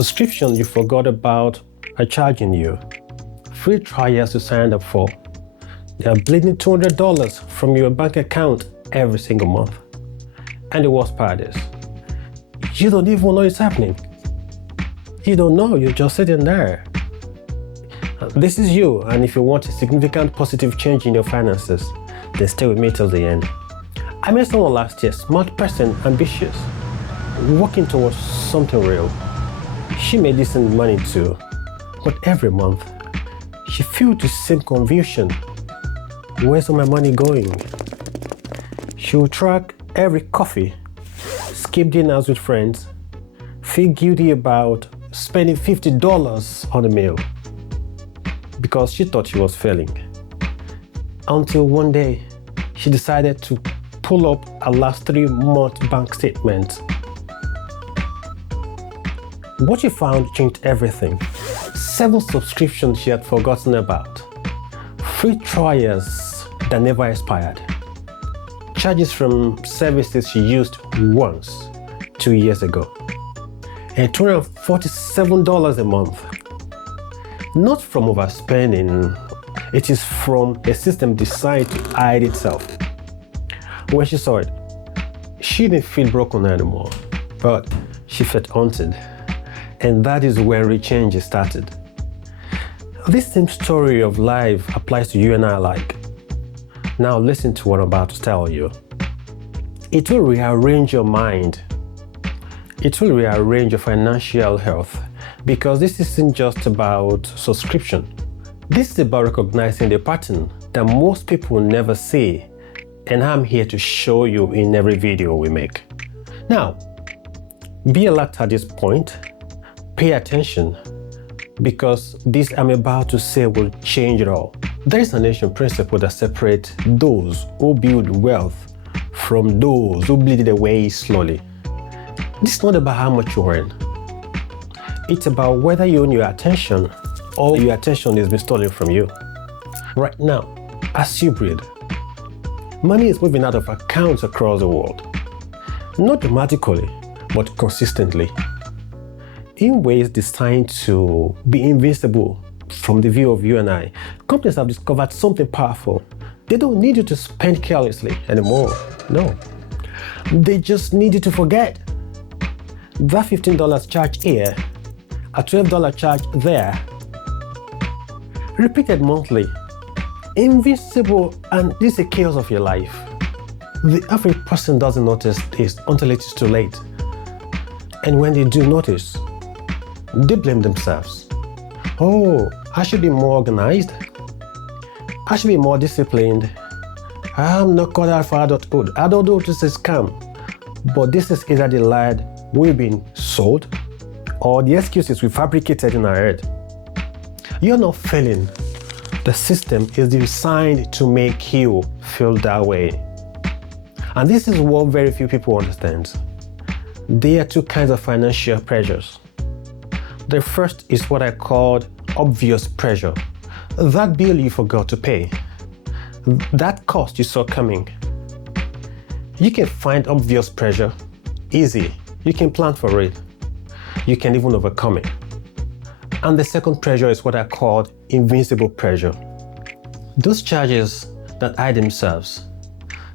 Subscription you forgot about are charging you. Free trials you signed up for. They are bleeding $200 from your bank account every single month. And the worst part is, you don't even know it's happening. You don't know, you're just sitting there. This is you, and if you want a significant positive change in your finances, then stay with me till the end. I met someone last year, smart person, ambitious, working towards something real. She made decent money too, but every month, she feels the same confusion. Where's all my money going? She will track every coffee, skip dinners with friends, feel guilty about spending $50 on a meal because she thought she was failing. Until one day, she decided to pull up her last 3-month bank statement. What she found changed everything. 7 subscriptions she had forgotten about. Free trials that never expired. Charges from services she used once 2 years ago. And $247 a month. Not from overspending, it is from a system designed to hide itself. When she saw it, she didn't feel broken anymore, but she felt haunted. And that is where real change started. This same story of life applies to you and I alike. Now listen to what I'm about to tell you. It will rearrange your mind. It will rearrange your financial health, because this isn't just about subscription. This is about recognizing the pattern that most people never see, and I'm here to show you in every video we make. Now, be alert at this point. Pay attention, because this I'm about to say will change it all. There is an ancient principle that separates those who build wealth from those who bleed it away slowly. This is not about how much you earn. It's about whether you own your attention or your attention is being stolen from you. Right now, as you breathe, money is moving out of accounts across the world. Not dramatically, but consistently. In ways designed to be invisible from the view of you and I, companies have discovered something powerful. They don't need you to spend carelessly anymore. No. They just need you to forget. That $15 charge here, a $12 charge there, repeated monthly, invisible, and this is the chaos of your life. The average person doesn't notice this until it is too late. And when they do notice, they blame themselves. Oh, I should be more organized. I should be more disciplined. I'm not cut out for adulthood. Adulthood is a scam. But this is either the lie we've been sold or the excuses we fabricated in our head. You're not failing. The system is designed to make you feel that way. And this is what very few people understand. There are 2 kinds of financial pressures. The first is what I called obvious pressure. That bill you forgot to pay. That cost you saw coming. You can find obvious pressure easy. You can plan for it. You can even overcome it. And the second pressure is what I called invincible pressure. Those charges that hide themselves.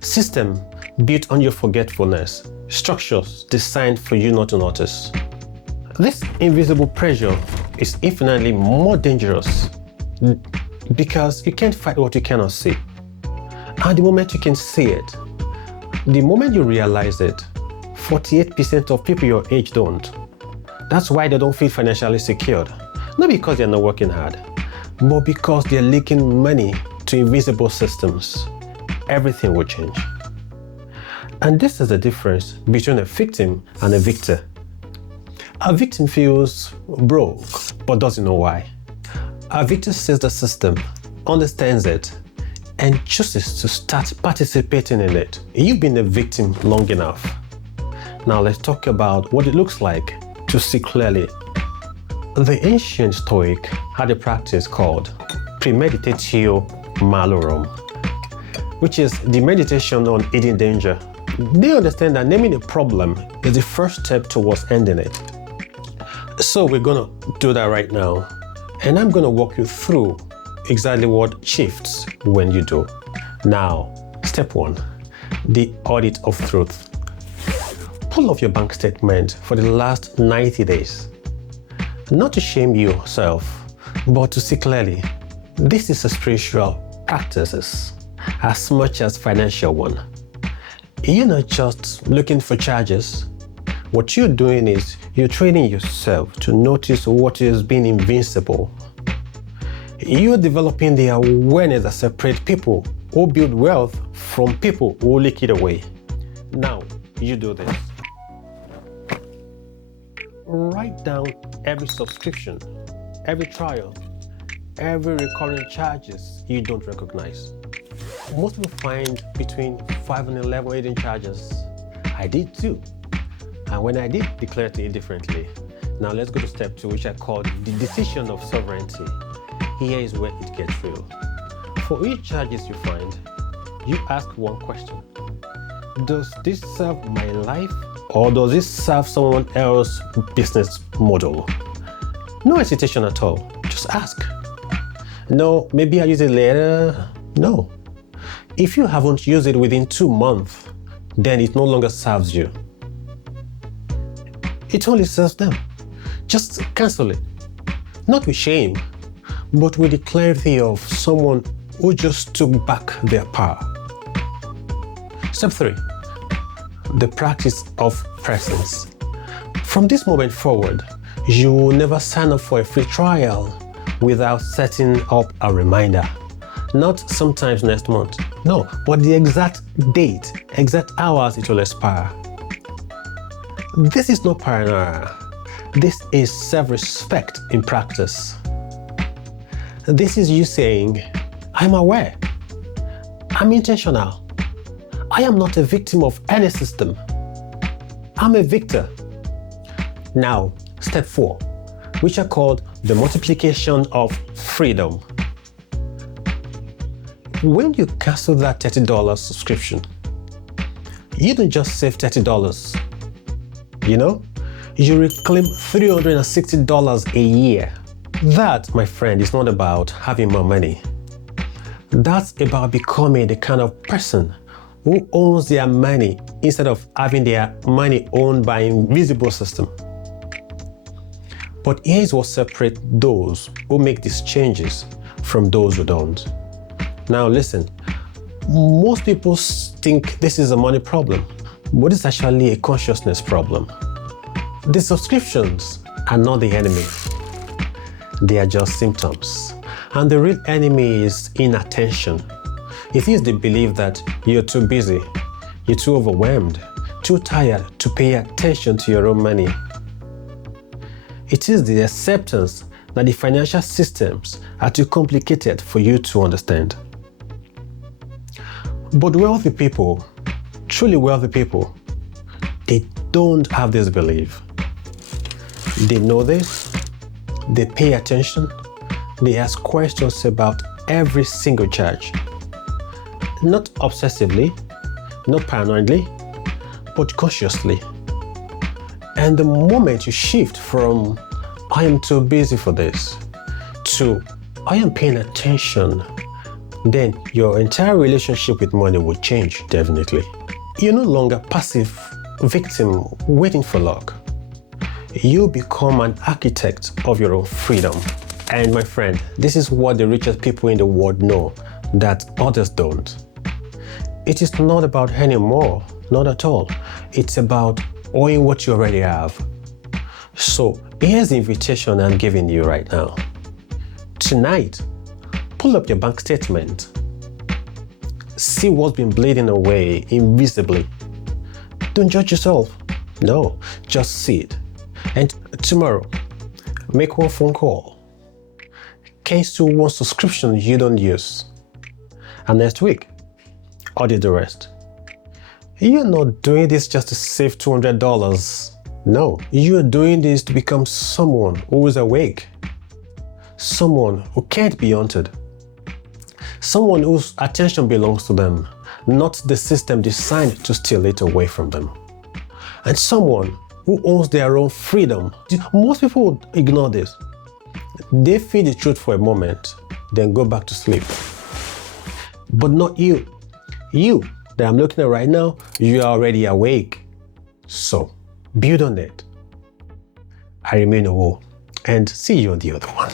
System built on your forgetfulness. Structures designed for you not to notice. This invisible pressure is infinitely more dangerous because you can't fight what you cannot see. And the moment you can see it, the moment you realize it, 48% of people your age don't. That's why they don't feel financially secured. Not because they're not working hard, but because they're leaking money to invisible systems. Everything will change. And this is the difference between a victim and a victor. A victim feels broke, but doesn't know why. A victor sees the system, understands it, and chooses to start participating in it. You've been a victim long enough. Now let's talk about what it looks like to see clearly. The ancient Stoic had a practice called premeditatio malorum, which is the meditation on hidden danger. They understand that naming a problem is the first step towards ending it. So we're gonna do that right now. And I'm gonna walk you through exactly what shifts when you do. Now, step 1, the audit of truth. Pull off your bank statement for the last 90 days. Not to shame yourself, but to see clearly. This is a spiritual practice as much as financial one. You're not just looking for charges. What you're doing is you're training yourself to notice what is being invincible. You're developing the awareness that separates people who build wealth from people who leak it away. Now, you do this. Write down every subscription, every trial, every recurring charges you don't recognize. Most people find between 5 and 11 hidden charges. I did too. And when I did, declared it differently. Now let's go to step 2, which I call the decision of sovereignty. Here is where it gets real. For each charges you find, you ask one question. Does this serve my life or does this serve someone else's business model? No hesitation at all. Just ask. No, maybe I'll use it later. No. If you haven't used it within 2 months, then it no longer serves you. It only serves them. Just cancel it. Not with shame, but with the clarity of someone who just took back their power. Step 3, the practice of presence. From this moment forward, you will never sign up for a free trial without setting up a reminder. Not sometimes next month, no, but the exact date, exact hours it will expire. This is not paranoia. This is self-respect in practice. This is you saying, I'm aware, I'm intentional, I am not a victim of any system, I'm a victor. Now, step 4, which are called the multiplication of freedom. When you cancel that $30 subscription, you don't just save $30, you reclaim $360 a year. That, my friend, is not about having more money. That's about becoming the kind of person who owns their money instead of having their money owned by an invisible system. But here's what separates those who make these changes from those who don't. Now listen, most people think this is a money problem, but it's actually a consciousness problem. The subscriptions are not the enemy. They are just symptoms. And the real enemy is inattention. It is the belief that you're too busy, you're too overwhelmed, too tired to pay attention to your own money. It is the acceptance that the financial systems are too complicated for you to understand. But wealthy people, truly wealthy people, they don't have this belief. They know this, they pay attention, they ask questions about every single charge. Not obsessively, not paranoidly, but consciously. And the moment you shift from, I am too busy for this, to, I am paying attention, then your entire relationship with money will change, definitely. You're no longer passive victim waiting for luck. You become an architect of your own freedom. And my friend, this is what the richest people in the world know that others don't. It is not about earning more, not at all. It's about owning what you already have. So here's the invitation I'm giving you right now. Tonight, pull up your bank statement. See what's been bleeding away invisibly. Don't judge yourself. No, just see it. And tomorrow, make one phone call. Cancel one subscription you don't use. And next week, audit the rest. You're not doing this just to save $200. No, you're doing this to become someone who is awake. Someone who can't be haunted. Someone whose attention belongs to them, not the system designed to steal it away from them. And someone who owns their own freedom. Most people would ignore this. They feel the truth for a moment, then go back to sleep. But not you. You that I'm looking at right now, you are already awake. So build on it. I remain Owo, and see you on the other one.